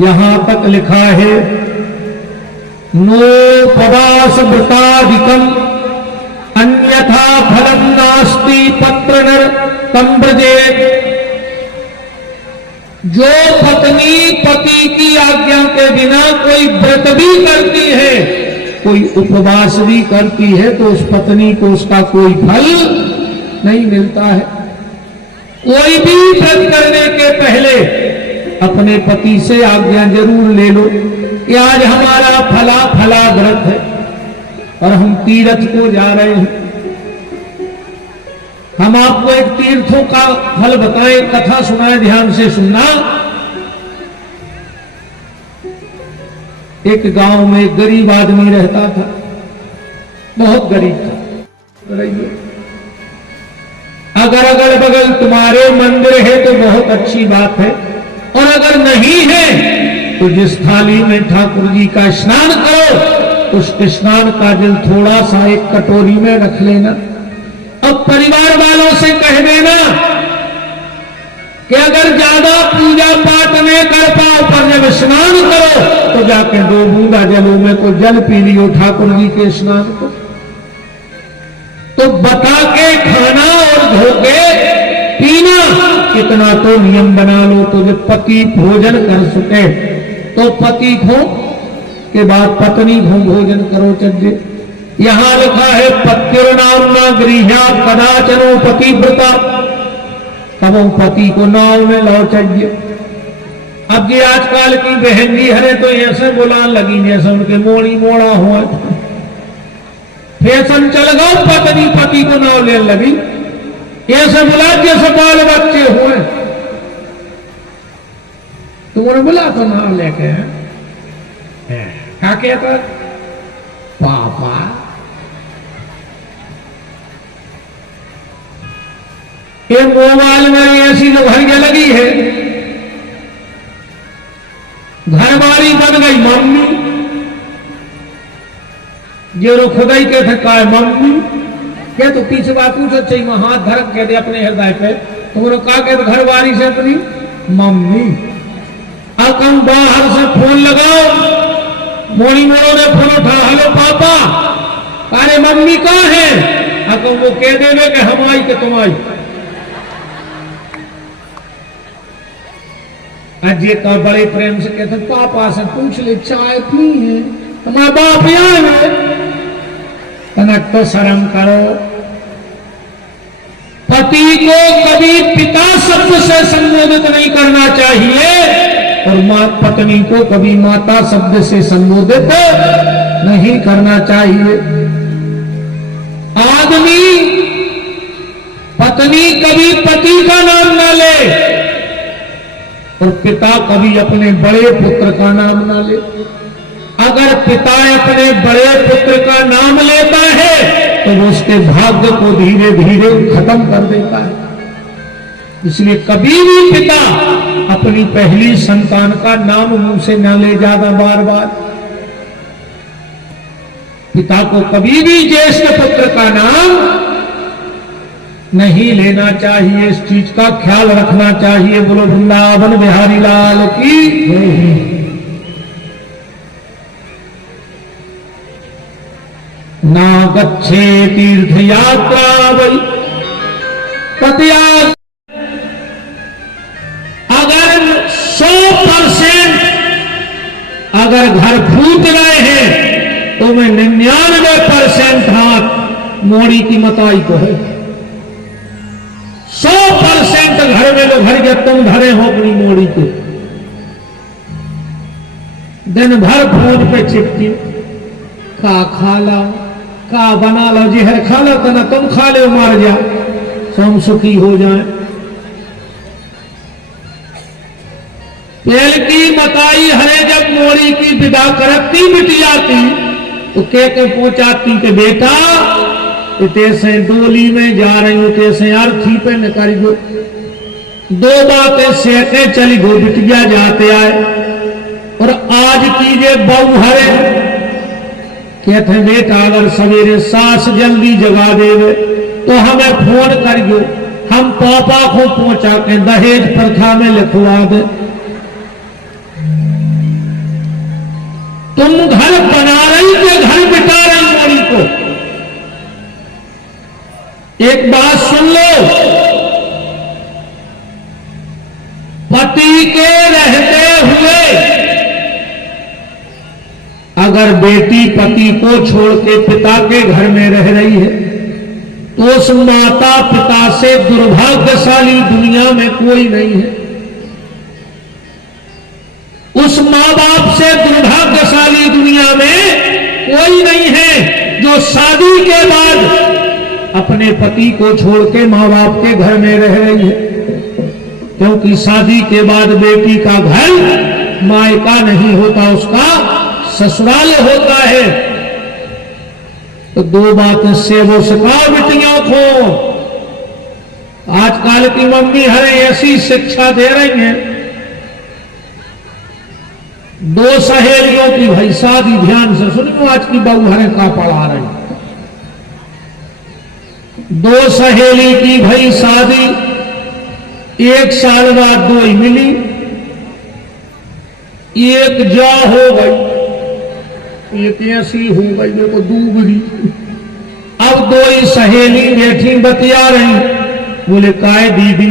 यहां तक लिखा है नोपवास व्रताधिकम अन्यथा फलम नास्ति पत्र नर तंब्रजे। जो पत्नी पति की आज्ञा के बिना कोई व्रत भी करती है, कोई उपवास भी करती है, तो उस पत्नी को उसका कोई फल नहीं मिलता है। कोई भी व्रत करने के पहले अपने पति से आज्ञा जरूर ले लो कि आज हमारा फला फला व्रत है और हम तीर्थ को जा रहे हैं। हम आपको एक तीर्थों का फल बताएं, कथा सुनाएं, ध्यान से सुनना। एक गांव में एक गरीब आदमी रहता था, बहुत गरीब था। अगर अगल बगल तुम्हारे मंदिर है तो बहुत अच्छी बात है, और अगर नहीं है तो जिस थाली में ठाकुर जी का स्नान करो उस स्नान का जल थोड़ा सा एक कटोरी में रख लेना। अब परिवार वालों से कह देना कि अगर ज्यादा पूजा पाठ नहीं कर पाओ पर जब स्नान करो तो जाके 2 बूंदा जलों में को जल पी लियो ठाकुर जी के स्नान को। तो बता के खाना और धो के पीना, इतना तो नियम बना लो। तो जब पति भोजन कर सके तो पति को के बाद पत्नी को भोजन करो चज्जे। यहां लिखा है पत्युर्नाम्ना गृह्या कदाचनो पतिव्रता, तब पति को नाव में लो चज्जे। अब ये आजकल की बहन जी हरे तो ऐसे बुलान लगी जैसे उनके मोड़ी मोड़ा हुआ फैशन चल गो, पत्नी पति को नाव लेने लगी, ऐसे बुला जैसे बाल बच्चे हुए। तुमने बुला तो नाव लेके क्या कहता पापा। ये मोबाइल में ऐसी तो घड़ियां लगी है, घरवाली बन गई मम्मी। जो खुदाई के थे का मम्मी क्या, तो पीछे बात पूछो चाहिए वहां हाथ धरक के दे अपने हृदय पे। तुमने कहा कहते घरवाली से अपनी मम्मी। अब हम बाहर से फोन लगाओ, मोड़ी मोड़ो ने फोन उठा, हेलो पापा, अरे मम्मी कहाँ है? अब वो कह देवे कि हम आई के तुम आई। अजय का बड़े प्रेम से कहते पापा से पूछ ले चाय पी है, हमारा बाप यहाँ है। तनक तो शर्म करो। पति को कभी पिता शब्द से संबोधित नहीं करना चाहिए और मां पत्नी को कभी माता शब्द से संबोधित नहीं करना चाहिए। आदमी पत्नी कभी पति का नाम ना ले और पिता कभी अपने बड़े पुत्र का नाम ना ले। अगर पिता अपने बड़े पुत्र का नाम लेता है तो वो उसके भाग्य को धीरे धीरे खत्म कर देता है। इसलिए कभी भी पिता अपनी पहली संतान का नाम मुंह से न ले ज्यादा बार बार। पिता को कभी भी ज्येष्ठ पुत्र का नाम नहीं लेना चाहिए, इस चीज का ख्याल रखना चाहिए। बोलो वृंदावन बिहारी लाल की। ना गच्छे तीर्थ यात्रा वही पतिया। अगर 100% अगर घर फूट रहे हैं तो मैं 99% हाथ मोड़ी की मताई को है। 100% घर में लोग घर के तुम धरे हो अपनी मोड़ी के, दिन भर फोन पे चिपकी का खा लो का बना लो, जहर खा लो तो ना तुम खा लो मार जा, हम सुखी हो जाए। तेल की मताई हरे जब मोड़ी की विदा करती बिटिया की तो कह के पहुंचाती के बेटा तैसे डोली में जा रही हूं, तैसे अर्थी पे न करी गो। 2 बातें सेके चली गो बिटिया जाते आए। और आज की जे बहू हरे कहते बेटा अगर सवेरे सास जल्दी जगा देवे तो हमें फोन करियो, हम पापा को पहुंचा के दहेज प्रथा में लिखवा दे। तुम घर बना रही के घर बिटा रही मोरी को। एक बात सुन लो, पति के रहते हुए अगर बेटी पति को छोड़ के पिता के घर में रह रही है तो उस माता पिता से दुर्भाग्यशाली दुनिया में कोई नहीं है। उस मां बाप से दुर्भाग्यशाली दुनिया में कोई नहीं है जो शादी के बाद अपने पति को छोड़ के मां बाप के घर में रह रही है, क्योंकि शादी के बाद बेटी का घर मायका नहीं होता, उसका ससुराल होता है। तो दो बातें से वो सिखाओ बेटियों को। आजकल की मम्मी हमें ऐसी शिक्षा दे रही हैं, दो सहेलियों की भाई शादी, ध्यान से सुनिए, आज की बहू हरे का पढ़ा रही, दो सहेली की भाई शादी, एक साल बाद दो ही मिली, एक जा हो गई, एक ऐसी हो गई मेरे को दूबरी। अब दो ही सहेली बैठी बतिया रही, बोले काय दीदी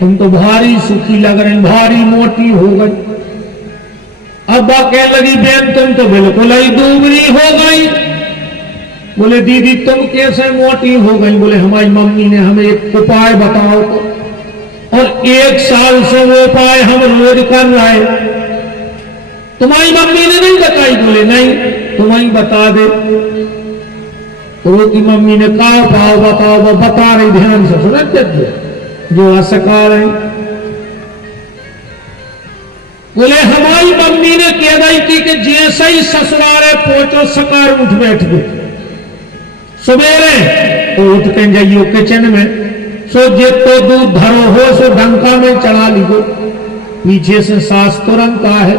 तुम तो भारी सुखी लग रही, भारी मोटी हो गई। अब कहने लगी बहन तुम तो बिल्कुल ही दूबरी हो गई। बोले दीदी तुम कैसे मोटी हो गई? बोले हमारी मम्मी ने हमें एक उपाय बताओ तो, और एक साल से वो उपाय हम रोज कर रहे। तुम्हारी मम्मी ने नहीं बताई? बोले नहीं, तुम्हें बता दे। तो वो की मम्मी ने कहा पाओ बताओ, वो बता रही, ध्यान से सुन जो असका रही। बोले हमारी मम्मी ने कह रही थी कि जैसे ही ससुराले पहुंचो सकार उठ बैठ गए, सवेरे तो उठ के जाइयो किचन में, सो जे तो दूध धरो हो सो डंका में चढ़ा लीजो, पीछे से सास तुरंत है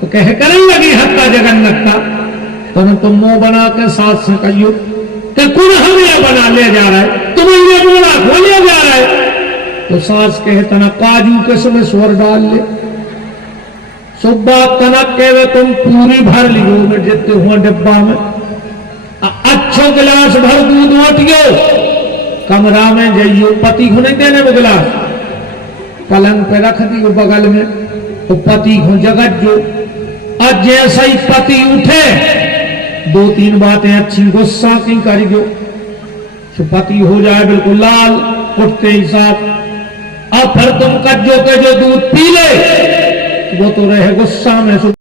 तो कह करने लगी हत्ता जगन्नत का, तो तुम मुंह बना के सास से कहियो कि कौन हमें बना ले जा रहा है, तुम्हें ये बोला खोले जा रहा है। तो सास कहे तना काजू के समय स्वर डाल ले, सुब्बा तनक कहे तुम पूरी भर लियो में जितने हुआ डिब्बा में, अच्छो गिलास भर दूध ओटियो, कमरा में जाइयो, पति को नहीं देने वो गिलास, पलंग पे रख दी वो बगल में, तो पति को जगत जो। और जैसे ही पति उठे दो तीन बातें अच्छी गुस्सा की करियो, तो पति हो जाए बिल्कुल लाल उठते ही साथ। अब फिर तुम कज्जो के जो दूध पी ले वो तो रहे गुस्सा में।